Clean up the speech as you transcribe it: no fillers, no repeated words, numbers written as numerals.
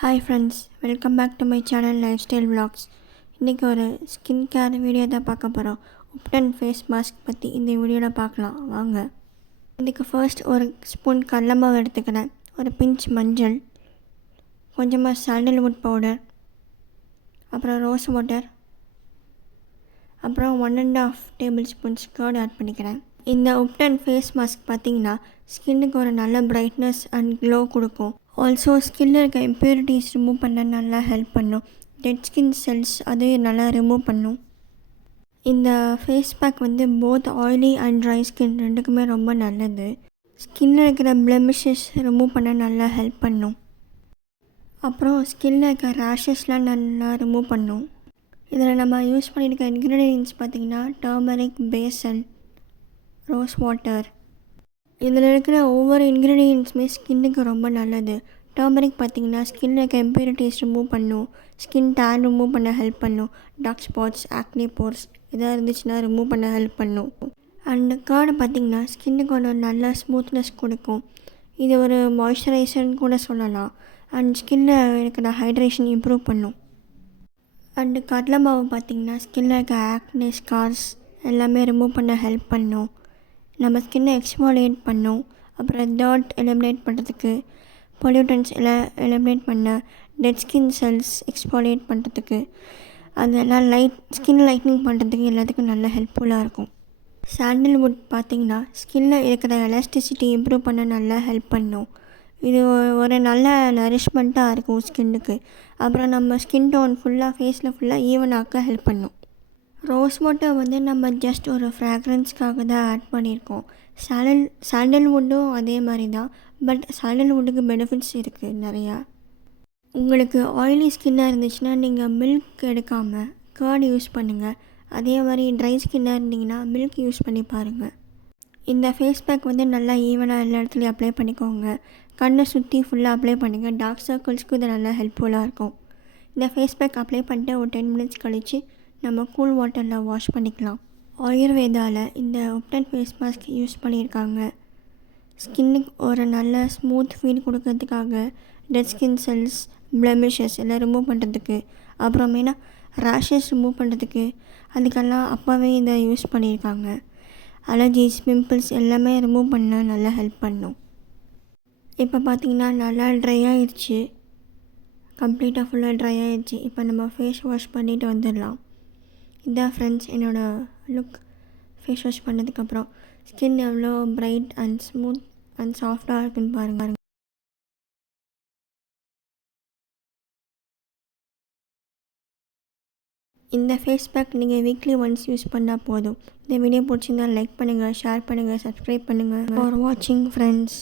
Hi friends, welcome back to my channel lifestyle vlogs. இன்றைக்கி ஒரு skin care video தான் பார்க்க போகிறோம். உப்டன் ஃபேஸ் மாஸ்க் பற்றி இந்த வீடியோவில் பார்க்கலாம் வாங்க. இதுக்கு ஃபர்ஸ்ட் ஒரு ஸ்பூன் கடலை மாவு எடுத்துக்கிறேன், ஒரு பிஞ்ச் மஞ்சள், கொஞ்சமாக சாண்டல்வுட் பவுடர், அப்புறம் ரோஸ் வாட்டர், அப்புறம் 1.5 டேபிள் ஸ்பூன்ஸ் கர்ட் ஆட் பண்ணிக்கிறேன். இந்த உப்டன் ஃபேஸ் மாஸ்க் பார்த்திங்கன்னா ஸ்கின்னுக்கு ஒரு நல்ல பிரைட்னஸ் அண்ட் க்ளோ கொடுக்கும். ஆல்சோ ஸ்கின்னில் இருக்க இம்ப்யூரிட்டிஸ் ரிமூவ் பண்ண நல்லா ஹெல்ப் பண்ணும். டெட் ஸ்கின் செல்ஸ் அதையும் நல்லா ரிமூவ் பண்ணும். இந்த face pack both oily and dry skin ரெண்டுக்குமே ரொம்ப நல்லது. ஸ்கின்னில் இருக்கிற பிளெமிஷஸ் ரிமூவ் பண்ண நல்லா ஹெல்ப் பண்ணும். அப்புறம் ஸ்கின்னில் இருக்க ரேஷஸ்லாம் நல்லா ரிமூவ் பண்ணும். இதில் நம்ம யூஸ் பண்ணியிருக்க இன்க்ரீடியன்ட்ஸ் பார்த்திங்கன்னா டர்மரிக், பேசல், ரோஸ் வாட்டர். இதில் இருக்கிற ஒவ்வொரு இன்க்ரீடியன்ட்ஸுமே ஸ்கின்னுக்கு ரொம்ப நல்லது. டர்மரிக் பார்த்திங்கன்னா ஸ்கின்னில் இருக்க இம்ப்யூரிட்டிஸ் ரிமூவ் பண்ணும், ஸ்கின் டேன் ரிமூவ் பண்ண ஹெல்ப் பண்ணும், டார்க் ஸ்பாட்ஸ், ஆக்னி போர்ஸ் எதாவது இருந்துச்சுன்னா ரிமூவ் பண்ண ஹெல்ப் பண்ணும். அண்ட் கர்டு பார்த்திங்கன்னா ஸ்கின்னுக்கு ஒரு நல்ல ஸ்மூத்னஸ் கொடுக்கும். இது ஒரு மாய்ஸ்சரைசர்னு கூட சொல்லலாம். அண்ட் ஸ்கின்னில் இருக்கிற ஹைட்ரேஷன் இம்ப்ரூவ் பண்ணும். அண்டு கடலை மாவு பார்த்திங்கன்னா ஸ்கின்னில் இருக்க ஆக்னி, ஸ்கார்ஸ் எல்லாமே ரிமூவ் பண்ண ஹெல்ப் பண்ணும். நம்ம ஸ்கின்னை எக்ஸ்ஃபாலியேட் பண்ணும். அப்புறம் டர்ட் எலிமினேட் பண்ணுறதுக்கு, பொல்யூட்டன்ஸ் எல்லாம் எலிமினேட் பண்ண, டெட் ஸ்கின் செல்ஸ் எக்ஸ்ஃபாலியேட் பண்ணுறதுக்கு, அதெல்லாம் ஸ்கின் லைட்னிங் பண்ணுறதுக்கு எல்லாத்துக்கும் நல்ல ஹெல்ப்ஃபுல்லாக இருக்கும். சாண்டல்வுட் பார்த்திங்கன்னா ஸ்கின்னில் இருக்கிற எலாஸ்டிசிட்டி இம்ப்ரூவ் பண்ண நல்லா ஹெல்ப் பண்ணும். இது ஒரு நல்ல நரிஷ்மெண்ட்டாக இருக்கும் ஸ்கின்னுக்கு. அப்புறம் நம்ம ஸ்கின் டோன் ஃபேஸில் ஃபுல்லாக ஈவனாக்க ஹெல்ப் பண்ணும். ரோஸ் வாட்டர் நம்ம ஜஸ்ட் ஒரு ஃப்ராக்ரன்ஸ்க்காக தான் ஆட் பண்ணியிருக்கோம். சாண்டல்வுட்டும் அதே மாதிரி தான். பட் சாண்டல்வுட்டுக்கு பெனிஃபிட்ஸ் இருக்குது நிறையா. உங்களுக்கு ஆயிலி ஸ்கின்னாக இருந்துச்சுன்னா நீங்கள் மில்க் எடுக்காமல் கர்ட் யூஸ் பண்ணுங்கள். அதே மாதிரி ட்ரை ஸ்கின்னாக இருந்தீங்கன்னா மில்க் யூஸ் பண்ணி பாருங்கள். இந்த ஃபேஸ் பேக் நல்லா ஈவனாக எல்லா இடத்துலையும் அப்ளை பண்ணிக்கோங்க. கண்ணை சுற்றி ஃபுல்லாக அப்ளை பண்ணுங்கள். டார்க் சர்க்கிள்ஸ்க்கு இது நல்லா ஹெல்ப்ஃபுல்லாக இருக்கும். இந்த ஃபேஸ் பேக் அப்ளை பண்ணிட்டு ஒரு 10 மினிட்ஸ் கழித்து நம்ம கூல் வாட்டரில் வாஷ் பண்ணிக்கலாம். ஆயுர்வேதாவில் இந்த உப்டன் ஃபேஸ் மாஸ்க் யூஸ் பண்ணியிருக்காங்க. ஸ்கின்னுக்கு ஒரு நல்ல ஸ்மூத் ஃபீல் கொடுக்கறதுக்காக, டெட் ஸ்கின் செல்ஸ், பிளெமிஷஸ் எல்லாம் ரிமூவ் பண்ணுறதுக்கு, அப்புறமேனா ரேஷஸ் ரிமூவ் பண்ணுறதுக்கு, அதுக்கெல்லாம் அப்போவே இதை யூஸ் பண்ணியிருக்காங்க. அலர்ஜிஸ், பிம்பிள்ஸ் எல்லாமே ரிமூவ் பண்ண நல்லா ஹெல்ப் பண்ணும். இப்போ பார்த்திங்கன்னா நல்லா ட்ரை ஆகிடுச்சு, கம்ப்ளீட்டாக ஃபுல்லாக ட்ரை ஆகிடுச்சு. இப்போ நம்ம ஃபேஸ் வாஷ் பண்ணிவிட்டு வந்துடலாம். இதான் ஃப்ரெண்ட்ஸ் என்னோடய லுக். ஃபேஸ் வாஷ் பண்ணதுக்கப்புறம் ஸ்கின் எவ்வளோ பிரைட் அண்ட் ஸ்மூத் அண்ட் சாஃப்டாக இருக்குன்னு பாருங்கள். இந்த ஃபேஸ் பேக் நீங்கள் வீக்லி ஒன்ஸ் யூஸ் பண்ணால் போதும். இந்த வீடியோ பிடிச்சிருந்தால் லைக் பண்ணுங்கள், ஷேர் பண்ணுங்கள், சப்ஸ்கிரைப் பண்ணுங்கள். ஃபார் வாட்சிங் ஃப்ரெண்ட்ஸ்.